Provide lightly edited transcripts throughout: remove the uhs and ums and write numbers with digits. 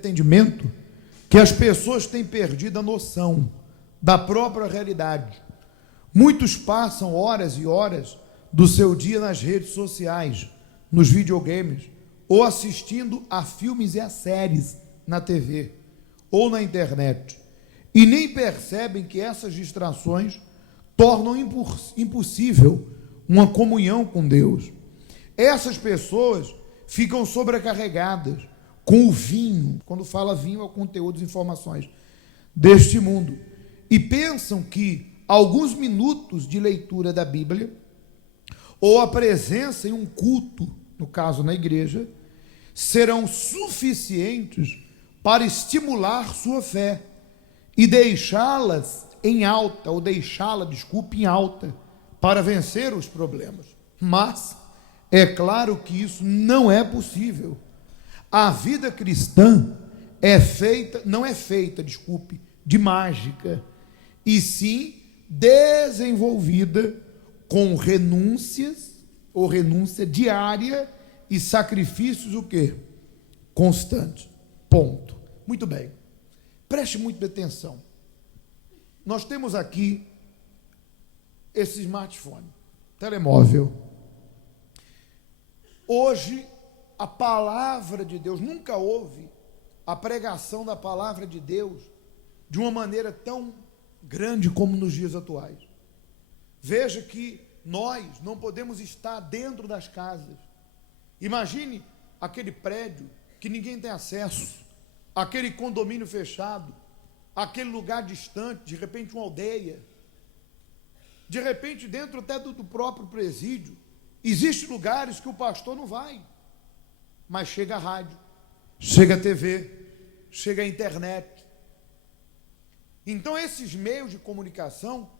entretenimento que as pessoas têm perdido a noção da própria realidade. Muitos passam horas e horas do seu dia nas redes sociais, nos videogames, ou assistindo a filmes e a séries na TV, ou na internet, e nem percebem que essas distrações tornam impossível uma comunhão com Deus. Essas pessoas ficam sobrecarregadas com o vinho, quando fala vinho é o conteúdo das informações deste mundo, e pensam que alguns minutos de leitura da Bíblia, ou a presença em um culto, no caso na igreja, serão suficientes para estimular sua fé e deixá-las em alta, ou deixá-la, desculpe, em alta, para vencer os problemas. Mas é claro que isso não é possível. A vida cristã não é feita, de mágica, e sim desenvolvida com renúncias, ou renúncia diária e sacrifícios, o quê? Constantes. Ponto. Muito bem. Preste muita atenção. Nós temos aqui esse smartphone, telemóvel. Hoje, a palavra de Deus, nunca houve a pregação da palavra de Deus de uma maneira tão grande como nos dias atuais. Veja que nós não podemos estar dentro das casas. Imagine aquele prédio que ninguém tem acesso, aquele condomínio fechado, aquele lugar distante, de repente uma aldeia, de repente dentro até do próprio presídio. Existem lugares que o pastor não vai, mas chega a rádio, chega a TV, chega a internet. Então esses meios de comunicação,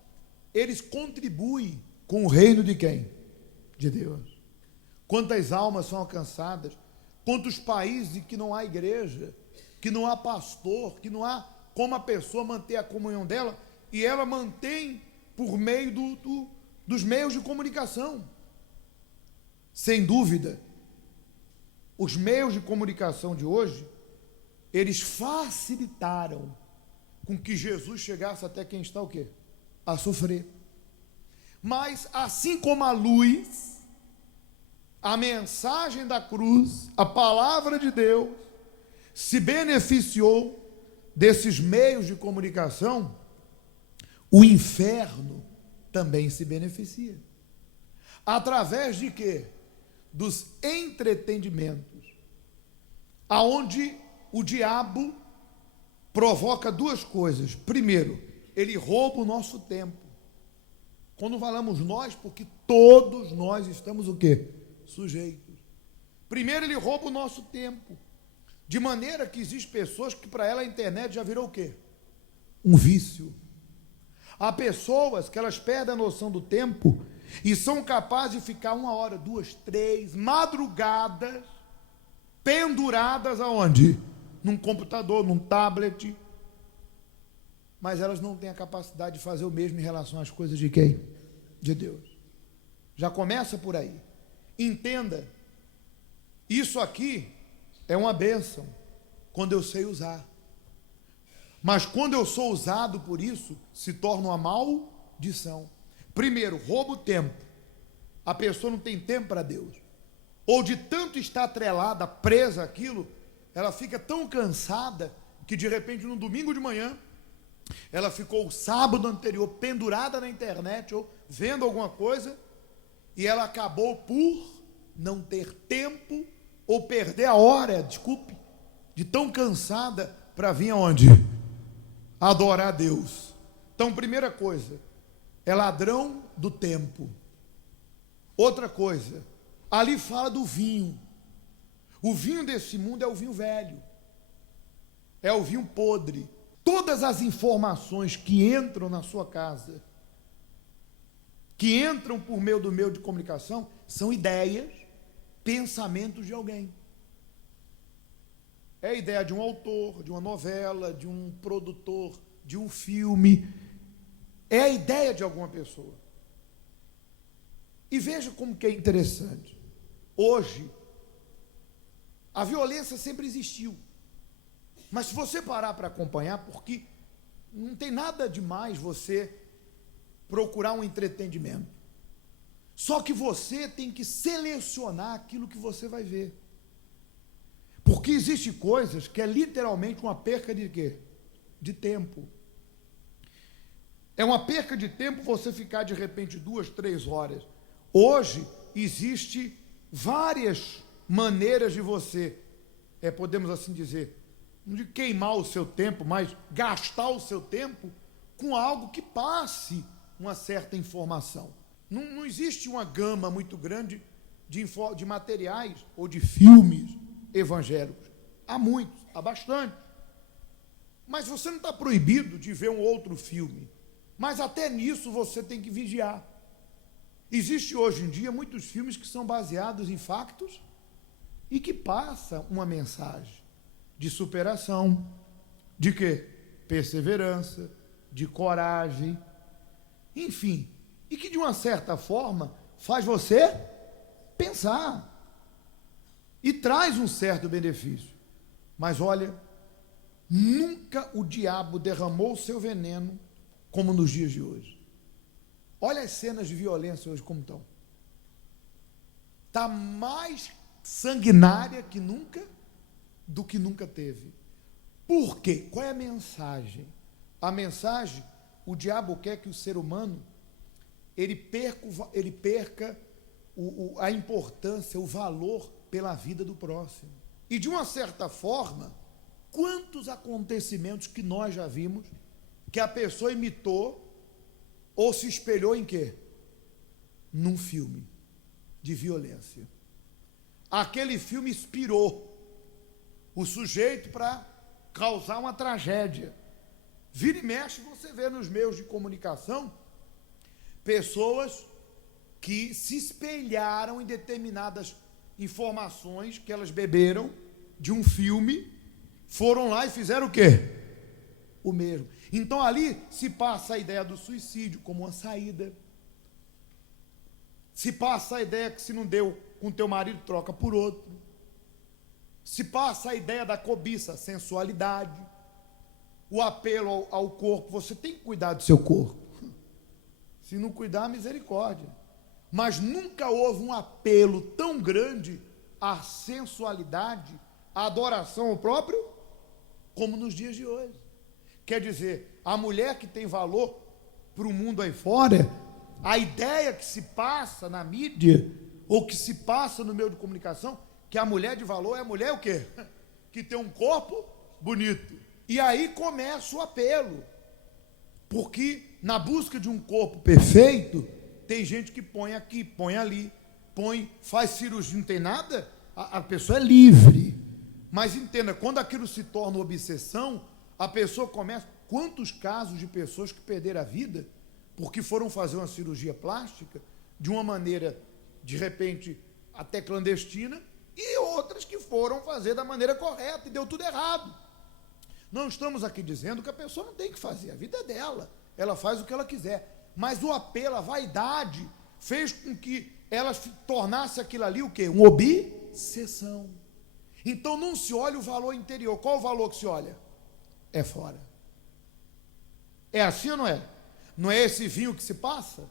eles contribuem com o reino de quem? De Deus. Quantas almas são alcançadas, quantos países em que não há igreja, que não há pastor, que não há como a pessoa manter a comunhão dela, e ela mantém por meio dos meios de comunicação. Sem dúvida, os meios de comunicação de hoje, eles facilitaram com que Jesus chegasse até quem está o quê? A sofrer. Mas, assim como a luz, a mensagem da cruz, a palavra de Deus, se beneficiou desses meios de comunicação, o inferno também se beneficia. Através de quê? Dos entretenimentos, aonde o diabo provoca duas coisas. Primeiro, ele rouba o nosso tempo. Quando falamos nós, porque todos nós estamos o quê? Sujeitos. Primeiro, ele rouba o nosso tempo, de maneira que existem pessoas que para ela a internet já virou o quê? Um vício. Há pessoas que elas perdem a noção do tempo e são capazes de ficar 1 hora, 2, 3, madrugadas, penduradas aonde? Num computador, num tablet, mas elas não têm a capacidade de fazer o mesmo em relação às coisas de quem? De Deus. Já começa por aí. Entenda, isso aqui é uma bênção, quando eu sei usar. Mas quando eu sou usado por isso, se torna uma maldição. Primeiro, rouba o tempo. A pessoa não tem tempo para Deus. Ou de tanto estar atrelada, presa àquilo, ela fica tão cansada que de repente no domingo de manhã ela ficou o sábado anterior pendurada na internet ou vendo alguma coisa e ela acabou por não ter tempo ou perder a hora, de tão cansada para vir aonde? Adorar a Deus. Então, primeira coisa, é ladrão do tempo. Outra coisa, ali fala do vinho. O vinho desse mundo é o vinho velho, é o vinho podre. Todas as informações que entram na sua casa, que entram por meio do meio de comunicação, são ideias, pensamentos de alguém. É a ideia de um autor, de uma novela, de um produtor, de um filme. É a ideia de alguma pessoa. E veja como que é interessante. Hoje, a violência sempre existiu. Mas se você parar para acompanhar, porque não tem nada demais você procurar um entretenimento. Só que você tem que selecionar aquilo que você vai ver. Porque existe coisas que é literalmente uma perca de quê? De tempo. É uma perca de tempo você ficar de repente 2, 3 horas. Hoje existe várias maneiras de você, podemos assim dizer, não de queimar o seu tempo, mas gastar o seu tempo com algo que passe uma certa informação. Não existe uma gama muito grande de materiais ou de filmes evangélicos. Há muitos, há bastante. Mas você não está proibido de ver um outro filme. Mas até nisso você tem que vigiar. Existe hoje em dia muitos filmes que são baseados em factos e que passam uma mensagem de superação, de quê? Perseverança, de coragem, enfim, e que de uma certa forma faz você pensar e traz um certo benefício. Mas olha, nunca o diabo derramou o seu veneno como nos dias de hoje. Olha as cenas de violência hoje como estão. Está mais sanguinária que nunca, do que nunca teve. Por quê? Qual é a mensagem? A mensagem, o diabo quer que o ser humano ele perca a importância, o valor pela vida do próximo. E de uma certa forma, quantos acontecimentos que nós já vimos que a pessoa imitou ou se espelhou em quê? Num filme de violência. Aquele filme inspirou o sujeito para causar uma tragédia. Vira e mexe, você vê nos meios de comunicação pessoas que se espelharam em determinadas informações que elas beberam de um filme, foram lá e fizeram o quê? O mesmo. Então ali se passa a ideia do suicídio como uma saída. Se passa a ideia que se não deu com teu marido, troca por outro. Se passa a ideia da cobiça, sensualidade, o apelo ao corpo. Você tem que cuidar do seu corpo. Se não cuidar, misericórdia. Mas nunca houve um apelo tão grande à sensualidade, à adoração ao próprio, como nos dias de hoje. Quer dizer, a mulher que tem valor para o mundo aí fora, a ideia que se passa na mídia, ou que se passa no meio de comunicação, que a mulher de valor é a mulher o quê? Que tem um corpo bonito. E aí começa o apelo. Porque na busca de um corpo perfeito, tem gente que põe aqui, põe ali, faz cirurgia, não tem nada, a pessoa é livre. Mas entenda, quando aquilo se torna obsessão, a pessoa começa... Quantos casos de pessoas que perderam a vida porque foram fazer uma cirurgia plástica de uma maneira, de repente, até clandestina, e outras que foram fazer da maneira correta e deu tudo errado. Não estamos aqui dizendo que a pessoa não tem que fazer, a vida é dela, ela faz o que ela quiser. Mas o apelo, a vaidade, fez com que ela tornasse aquilo ali o quê? Uma obsessão. Então não se olha o valor interior. Qual o valor que se olha? É fora. É assim ou não é? Não é esse vinho que se passa?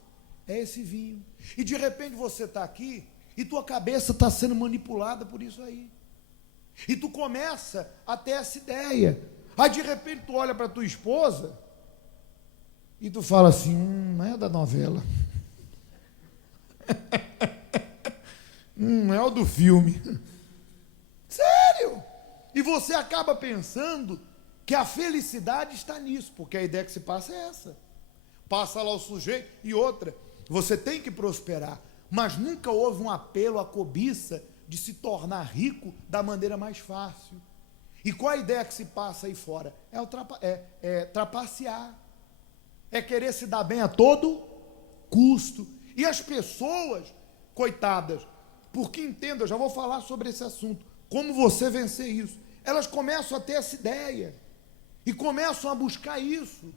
É esse vinho. E de repente você está aqui e tua cabeça está sendo manipulada por isso aí. E tu começa a ter essa ideia. Aí de repente tu olha para tua esposa e tu fala assim, não é da novela. É o do filme. Sério? E você acaba pensando que a felicidade está nisso, porque a ideia que se passa é essa. Passa lá o sujeito e outra. Você tem que prosperar, mas nunca houve um apelo à cobiça de se tornar rico da maneira mais fácil. E qual a ideia que se passa aí fora? É trapacear. É querer se dar bem a todo custo. E as pessoas, coitadas, porque entenda, eu já vou falar sobre esse assunto, como você vencer isso. Elas começam a ter essa ideia e começam a buscar isso.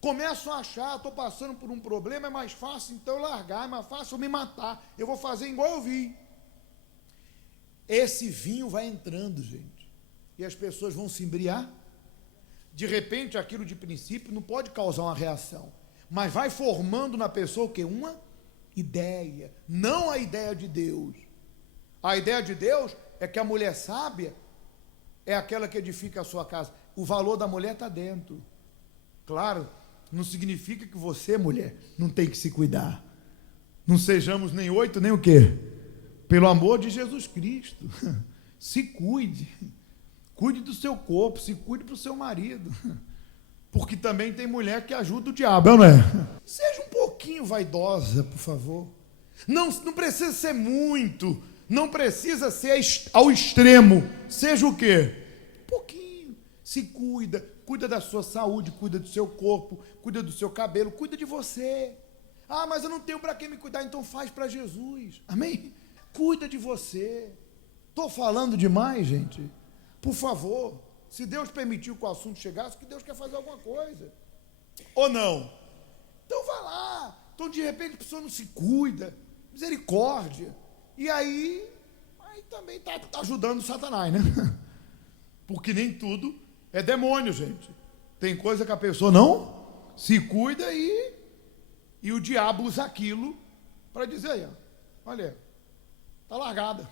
Começam a achar, estou passando por um problema, é mais fácil então eu largar, é mais fácil eu me matar, eu vou fazer igual eu vi. Esse vinho vai entrando, gente. e as pessoas vão se embriar. De repente, aquilo de princípio não pode causar uma reação, mas vai formando na pessoa o quê? Uma ideia, não a ideia de Deus. A ideia de Deus é que a mulher sábia é aquela que edifica a sua casa. O valor da mulher está dentro. Claro, não significa que você, mulher, não tem que se cuidar. Não sejamos nem 8, nem o quê? Pelo amor de Jesus Cristo. Se cuide. Cuide do seu corpo, se cuide para o seu marido. Porque também tem mulher que ajuda o diabo, não é? Seja um pouquinho vaidosa, por favor. Não precisa ser muito, não precisa ser ao extremo. Seja o quê? Um pouquinho. Se cuida da sua saúde, cuida do seu corpo, cuida do seu cabelo, cuida de você. Ah, mas eu não tenho para quem me cuidar, então faz para Jesus. Amém? Cuida de você. Estou falando demais, gente? Por favor, se Deus permitiu que o assunto chegasse, que Deus quer fazer alguma coisa. Ou não? Então vá lá. Então, de repente, a pessoa não se cuida. Misericórdia. E aí também está ajudando Satanás, né? Porque nem tudo é demônio, gente. Tem coisa que a pessoa não se cuida e o diabo usa aquilo para dizer aí, ó, olha, está largada.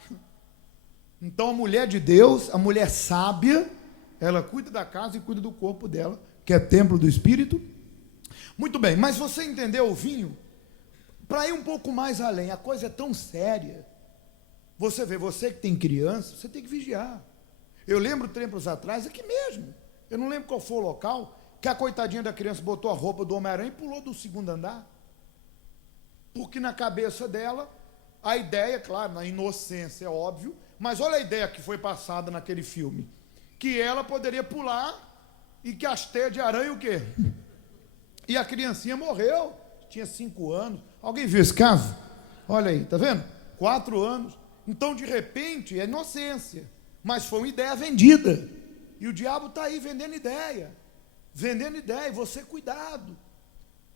Então a mulher de Deus, a mulher sábia, ela cuida da casa e cuida do corpo dela, que é templo do Espírito. Muito bem, mas você entendeu o vinho? Para ir um pouco mais além, a coisa é tão séria. Você vê, você que tem criança, você tem que vigiar. Eu lembro tempos atrás, aqui mesmo, eu não lembro qual foi o local, que a coitadinha da criança botou a roupa do Homem-Aranha e pulou do segundo andar. Porque na cabeça dela, a ideia, claro, na inocência, é óbvio, mas olha a ideia que foi passada naquele filme, que ela poderia pular e que as teias de aranha o quê? E a criancinha morreu, tinha 5 anos. Alguém viu esse caso? Olha aí, tá vendo? 4 anos. Então, de repente, é inocência, mas foi uma ideia vendida. E o diabo está aí vendendo ideia. Vendendo ideia, e você cuidado.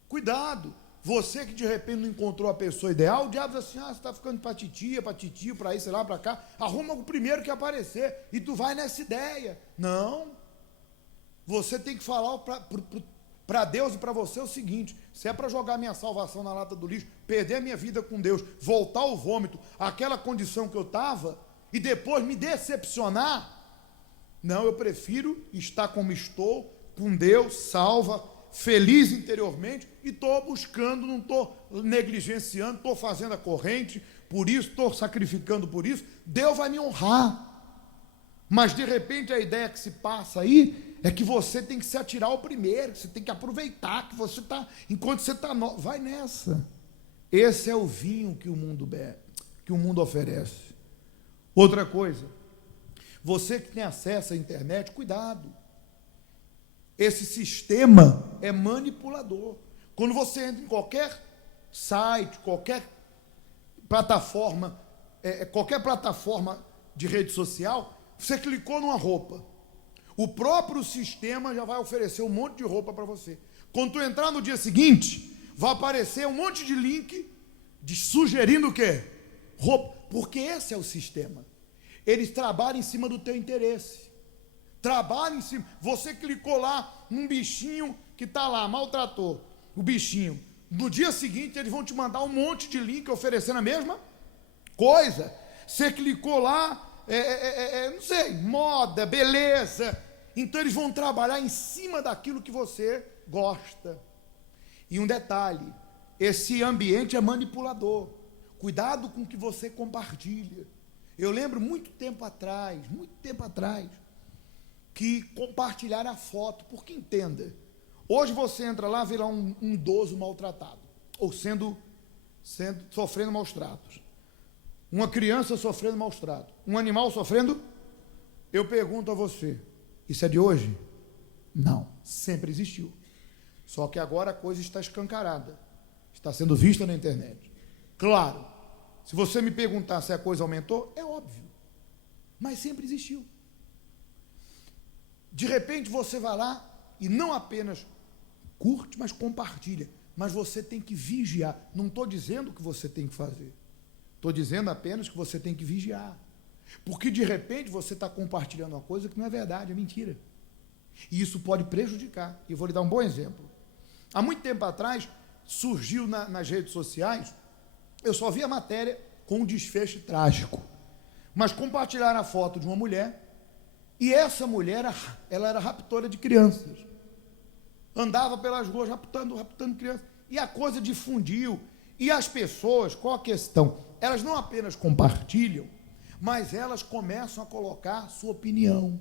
Cuidado. Você que de repente não encontrou a pessoa ideal, o diabo diz assim, você está ficando para titia, para titio, para isso, sei lá, para cá, arruma o primeiro que aparecer, e tu vai nessa ideia. Não. Você tem que falar para Deus e para você o seguinte, se é para jogar minha salvação na lata do lixo, perder a minha vida com Deus, voltar ao vômito, aquela condição que eu estava, e depois me decepcionar, não, eu prefiro estar como estou, com Deus, salva, feliz interiormente, e estou buscando, não estou negligenciando, estou fazendo a corrente, por isso, estou sacrificando por isso, Deus vai me honrar. Mas de repente a ideia que se passa aí é que você tem que se atirar ao primeiro, que você tem que aproveitar, que você está, enquanto você está novo, vai nessa. Esse é o vinho que o mundo bebe, que o mundo oferece. Outra coisa, você que tem acesso à internet, cuidado. Esse sistema é manipulador. Quando você entra em qualquer site, qualquer plataforma de rede social, você clicou numa roupa, o próprio sistema já vai oferecer um monte de roupa para você. Quando tu entrar no dia seguinte, vai aparecer um monte de link sugerindo o quê? Roupa. Porque esse é o sistema. Eles trabalham em cima do teu interesse. Trabalham em cima. Você clicou lá num bichinho que está lá, maltratou o bichinho. No dia seguinte, eles vão te mandar um monte de link oferecendo a mesma coisa. Você clicou lá, não sei, moda, beleza. Então eles vão trabalhar em cima daquilo que você gosta. E um detalhe, esse ambiente é manipulador. Cuidado com o que você compartilha. Eu lembro muito tempo atrás, que compartilharam a foto, porque entenda, hoje você entra lá, vê lá um idoso maltratado, ou sofrendo maus tratos. Uma criança sofrendo maus tratos, um animal sofrendo. Eu pergunto a você, isso é de hoje? Não, sempre existiu. Só que agora a coisa está escancarada, está sendo vista na internet. Claro, se você me perguntar se a coisa aumentou, é óbvio, mas sempre existiu. De repente você vai lá e não apenas curte, mas compartilha. Mas você tem que vigiar. Não estou dizendo o que você tem que fazer. Estou dizendo apenas que você tem que vigiar. Porque de repente você está compartilhando uma coisa que não é verdade, é mentira. E isso pode prejudicar. E eu vou lhe dar um bom exemplo. Há muito tempo atrás, surgiu nas redes sociais, eu só vi a matéria com um desfecho trágico, mas compartilharam a foto de uma mulher, e essa mulher, ela era raptora de crianças, andava pelas ruas raptando crianças, e a coisa difundiu, e as pessoas, qual a questão? Elas não apenas compartilham, mas elas começam a colocar sua opinião,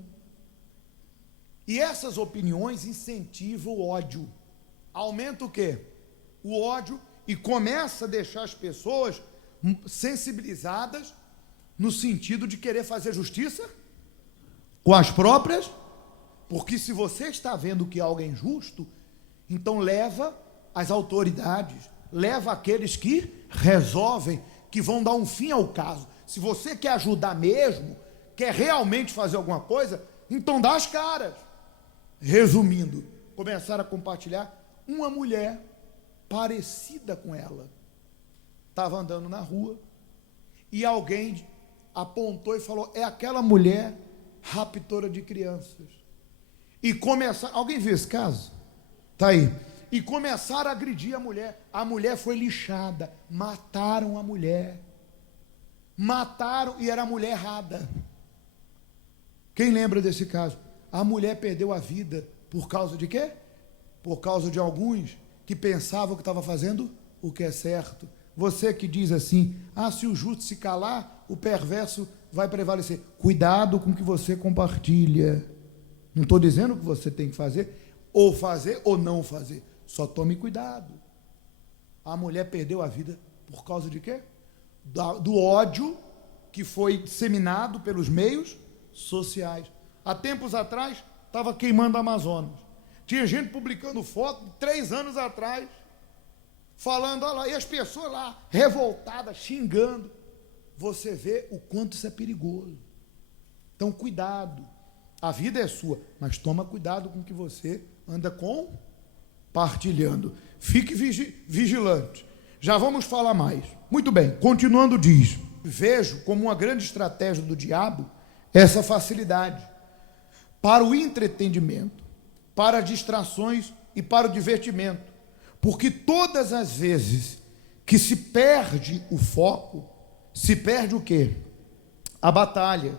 e essas opiniões incentivam o ódio, aumenta o quê? O ódio, e começa a deixar as pessoas sensibilizadas no sentido de querer fazer justiça com as próprias, porque se você está vendo que algo é injusto, então leva as autoridades, leva aqueles que resolvem, que vão dar um fim ao caso. Se você quer ajudar mesmo, quer realmente fazer alguma coisa, então dá as caras. Resumindo, começaram a compartilhar uma mulher parecida com ela. Estava andando na rua e alguém apontou e falou: é aquela mulher raptora de crianças. E começaram, alguém viu esse caso? Está aí. E começaram a agredir a mulher foi lixada, mataram a mulher. Mataram, e era a mulher errada. Quem lembra desse caso? A mulher perdeu a vida por causa de quê? Por causa de alguns que pensavam que estava fazendo o que é certo. Você que diz assim: ah, se o justo se calar, o perverso vai prevalecer. Cuidado com o que você compartilha. Não estou dizendo o que você tem que fazer ou não fazer. Só tome cuidado. A mulher perdeu a vida por causa de quê? Do ódio que foi disseminado pelos meios sociais. Há tempos atrás, estava queimando a Amazonas. Tinha gente publicando foto de 3 anos atrás, falando, olha lá, e as pessoas lá, revoltadas, xingando. Você vê o quanto isso é perigoso. Então, cuidado. A vida é sua, mas toma cuidado com o que você anda compartilhando. Fique vigilante. Já vamos falar mais. Muito bem, continuando diz: vejo como uma grande estratégia do diabo essa facilidade para o entretenimento, para distrações e para o divertimento, porque todas as vezes que se perde o foco, se perde o quê? A batalha.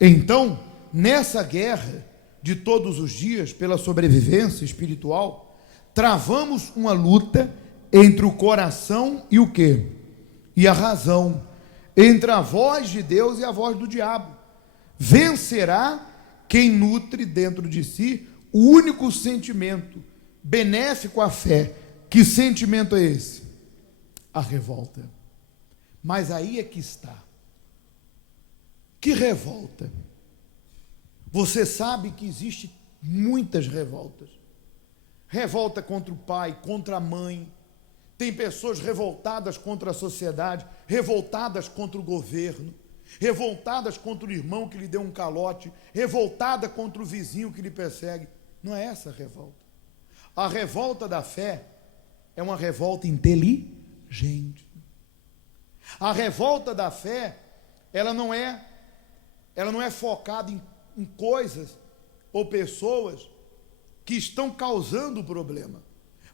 Então, nessa guerra de todos os dias pela sobrevivência espiritual, travamos uma luta entre o coração e o quê? E a razão, entre a voz de Deus e a voz do diabo. Vencerá quem nutre dentro de si o único sentimento benéfico à fé. Que sentimento é esse? A revolta. Mas aí é que está. Que revolta? Você sabe que existe muitas revoltas. Revolta contra o pai, contra a mãe. Tem pessoas revoltadas contra a sociedade, revoltadas contra o governo, revoltadas contra o irmão que lhe deu um calote, revoltada contra o vizinho que lhe persegue. Não é essa a revolta. A revolta da fé é uma revolta inteligente. A revolta da fé, ela não é focada em coisas ou pessoas que estão causando o problema,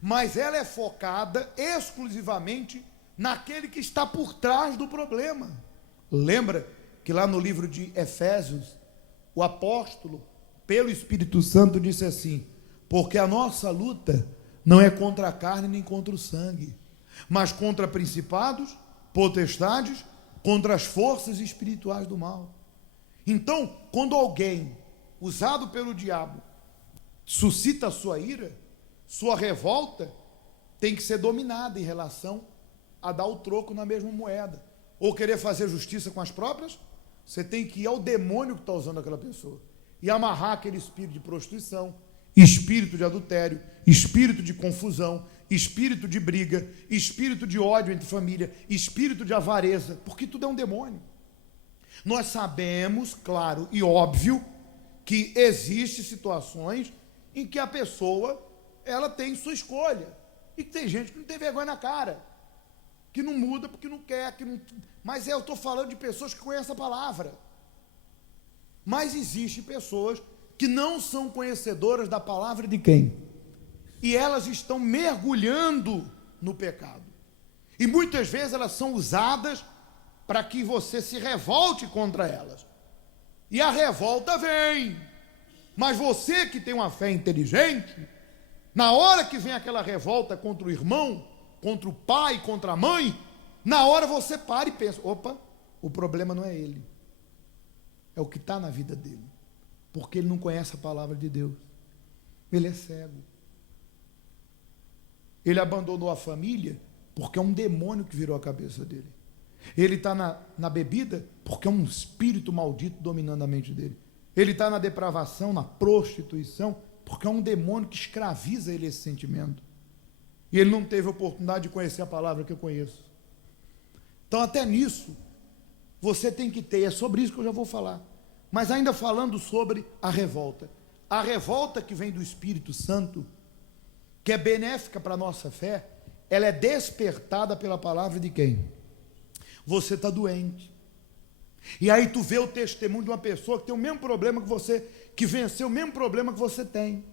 mas ela é focada exclusivamente naquele que está por trás do problema. Lembra que lá no livro de Efésios, o apóstolo, pelo Espírito Santo, disse assim: porque a nossa luta não é contra a carne nem contra o sangue, mas contra principados, potestades, contra as forças espirituais do mal. Então, quando alguém usado pelo diabo suscita a sua ira, sua revolta tem que ser dominada em relação a dar o troco na mesma moeda, ou querer fazer justiça com as próprias. Você tem que ir ao demônio que está usando aquela pessoa e amarrar aquele espírito de prostituição, espírito de adultério, espírito de confusão, espírito de briga, espírito de ódio entre família, espírito de avareza, porque tudo é um demônio. Nós sabemos, claro e óbvio, que existem situações em que a pessoa, ela tem sua escolha, e que tem gente que não tem vergonha na cara, que não muda porque não quer, mas eu estou falando de pessoas que conhecem a palavra. Mas existem pessoas que não são conhecedoras da palavra de quem? E elas estão mergulhando no pecado. E muitas vezes elas são usadas para que você se revolte contra elas. E a revolta vem. Mas você que tem uma fé inteligente, na hora que vem aquela revolta contra o irmão, contra o pai, contra a mãe, na hora você para e pensa, opa, o problema não é ele. É o que está na vida dele. Porque ele não conhece a palavra de Deus. Ele é cego. Ele abandonou a família porque é um demônio que virou a cabeça dele. Ele está na bebida porque é um espírito maldito dominando a mente dele. Ele está na depravação, na prostituição, porque é um demônio que escraviza ele esse sentimento. E ele não teve oportunidade de conhecer a palavra que eu conheço. Então até nisso, você tem que ter, é sobre isso que eu já vou falar. Mas ainda falando sobre a revolta. A revolta que vem do Espírito Santo, que é benéfica para a nossa fé, ela é despertada pela palavra de quem? Você está doente. E aí tu vê o testemunho de uma pessoa que tem o mesmo problema que você, que venceu o mesmo problema que você tem.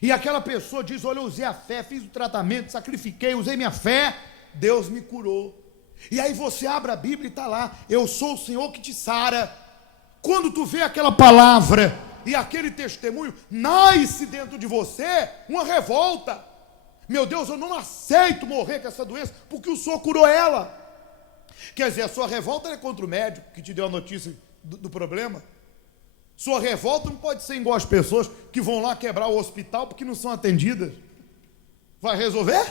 E aquela pessoa diz, olha, eu usei a fé, fiz o tratamento, sacrifiquei, usei minha fé, Deus me curou. E aí você abre a Bíblia e está lá, eu sou o Senhor que te sara. Quando tu vê aquela palavra e aquele testemunho, nasce dentro de você uma revolta. Meu Deus, eu não aceito morrer com essa doença, porque o Senhor curou ela. Quer dizer, a sua revolta é contra o médico que te deu a notícia do problema. Sua revolta não pode ser igual as pessoas que vão lá quebrar o hospital porque não são atendidas. Vai resolver?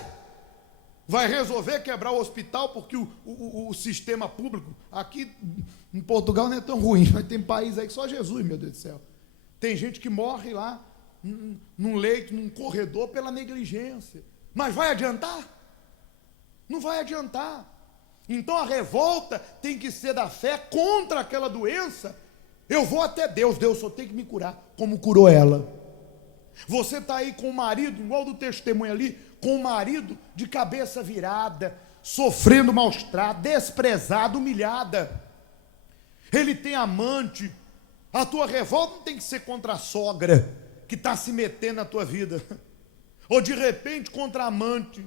Vai resolver quebrar o hospital porque o sistema público, aqui em Portugal não é tão ruim, mas tem país aí que só Jesus, meu Deus do céu. Tem gente que morre lá, num leito, num corredor, pela negligência. Mas vai adiantar? Não vai adiantar. Então a revolta tem que ser da fé contra aquela doença. Eu vou até Deus, Deus só tem que me curar, como curou ela. Você está aí com o marido, igual do testemunho ali, com o marido de cabeça virada, sofrendo maus tratos, desprezado, humilhada. Ele tem amante. A tua revolta não tem que ser contra a sogra que está se metendo na tua vida, ou de repente contra a amante.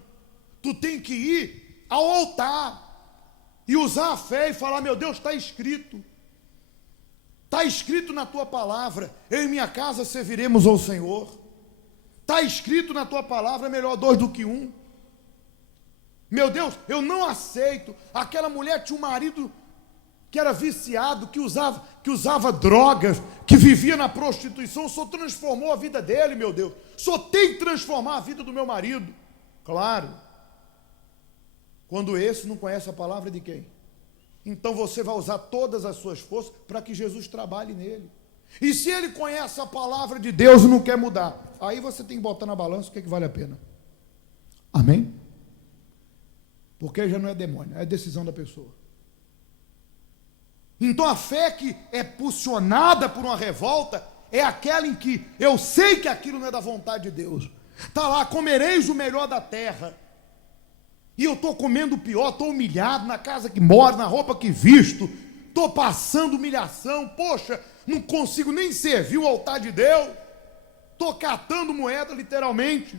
Tu tem que ir ao altar e usar a fé e falar, meu Deus, está escrito na tua palavra, eu e minha casa serviremos ao Senhor. Está escrito na tua palavra, é melhor dois do que um. Meu Deus, eu não aceito. Aquela mulher tinha um marido que era viciado, que usava drogas, que vivia na prostituição. O Senhor transformou a vida dele, meu Deus. O Senhor tem que transformar a vida do meu marido. Claro. Quando esse não conhece a palavra de quem? Então você vai usar todas as suas forças para que Jesus trabalhe nele. E se ele conhece a palavra de Deus e não quer mudar, aí você tem que botar na balança o que vale a pena. Amém? Porque já não é demônio, é decisão da pessoa. Então a fé que é pulsionada por uma revolta é aquela em que eu sei que aquilo não é da vontade de Deus. Está lá, comereis o melhor da terra. E eu estou comendo o pior, estou humilhado na casa que moro, na roupa que visto, estou passando humilhação, poxa, não consigo nem servir o altar de Deus, estou catando moeda literalmente,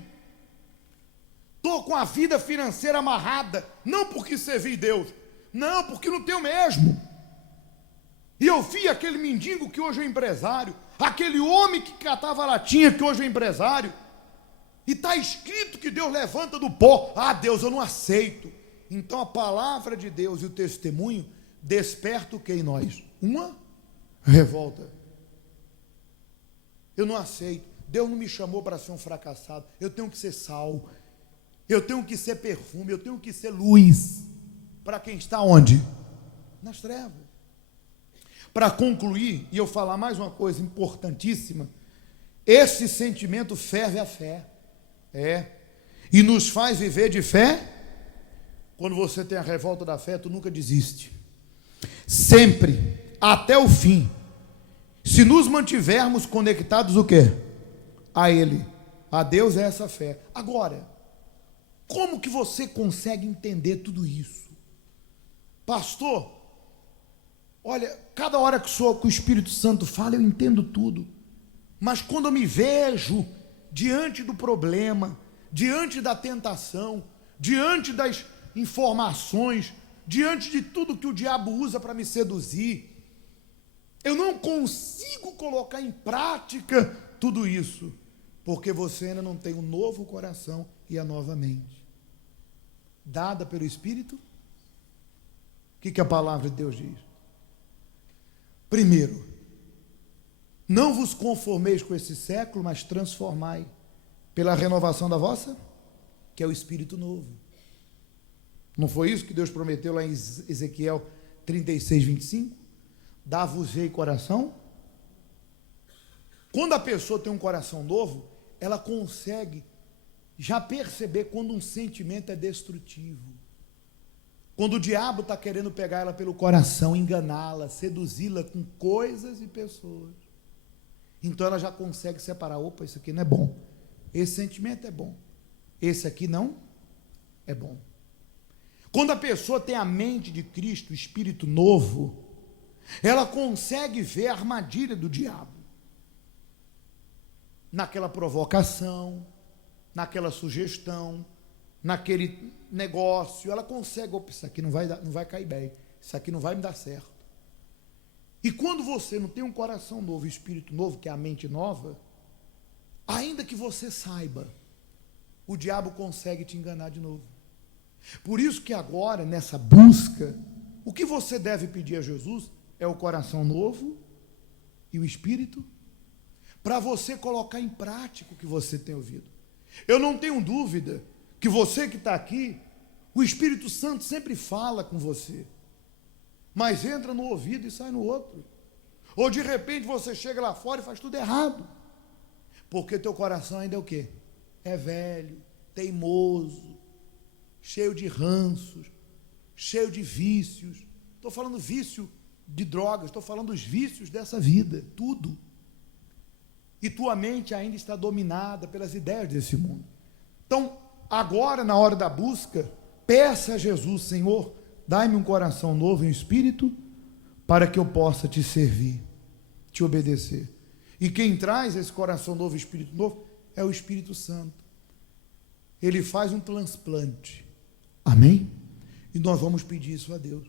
estou com a vida financeira amarrada, não porque servi Deus, não, porque não tenho mesmo. E eu vi aquele mendigo que hoje é empresário, aquele homem que catava latinha que hoje é empresário, e está escrito que Deus levanta do pó. Ah, Deus, eu não aceito. Então a palavra de Deus e o testemunho desperta o que em nós? Uma revolta. Eu não aceito. Deus não me chamou para ser um fracassado. Eu tenho que ser sal. Eu tenho que ser perfume. Eu tenho que ser luz. Para quem está onde? Nas trevas. Para concluir, e eu falar mais uma coisa importantíssima, esse sentimento ferve a fé. E nos faz viver de fé. Quando você tem a revolta da fé, tu nunca desiste. Sempre, até o fim. Se nos mantivermos conectados o quê? A Ele. A Deus é essa fé. Agora, como que você consegue entender tudo isso? Pastor, Olha, cada hora que o Espírito Santo fala, eu entendo tudo. Mas quando eu me vejo diante do problema, diante da tentação, diante das informações, diante de tudo que o diabo usa para me seduzir, eu não consigo colocar em prática tudo isso, porque você ainda não tem um novo coração e a nova mente, dada pelo Espírito. O que a palavra de Deus diz? Primeiro, não vos conformeis com esse século, mas transformai pela renovação da vossa, que é o Espírito novo. Não foi isso que Deus prometeu lá em Ezequiel 36, 25? Dá-vos-ei coração. Quando a pessoa tem um coração novo, ela consegue já perceber quando um sentimento é destrutivo. Quando o diabo está querendo pegar ela pelo coração, enganá-la, seduzi-la com coisas e pessoas. Então ela já consegue separar, opa, isso aqui não é bom. Esse sentimento é bom. Esse aqui não é bom. Quando a pessoa tem a mente de Cristo, o Espírito novo, ela consegue ver a armadilha do diabo. Naquela provocação, naquela sugestão, naquele negócio, ela consegue, opa, isso aqui não vai cair bem, isso aqui não vai me dar certo. E quando você não tem um coração novo, espírito novo, que é a mente nova, ainda que você saiba, o diabo consegue te enganar de novo. Por isso que agora, nessa busca, o que você deve pedir a Jesus é o coração novo e o espírito, para você colocar em prática o que você tem ouvido. Eu não tenho dúvida que você que está aqui, o Espírito Santo sempre fala com você, mas entra no ouvido e sai no outro. Ou de repente você chega lá fora e faz tudo errado, porque teu coração ainda é o quê? É velho, teimoso, cheio de ranços, cheio de vícios. Estou falando vício de drogas, estou falando dos vícios dessa vida, tudo. E tua mente ainda está dominada pelas ideias desse mundo. Então, agora, na hora da busca, peça a Jesus: Senhor, dai-me um coração novo e um espírito, para que eu possa te servir, te obedecer. E quem traz esse coração novo e espírito novo é o Espírito Santo. Ele faz um transplante. Amém? E nós vamos pedir isso a Deus.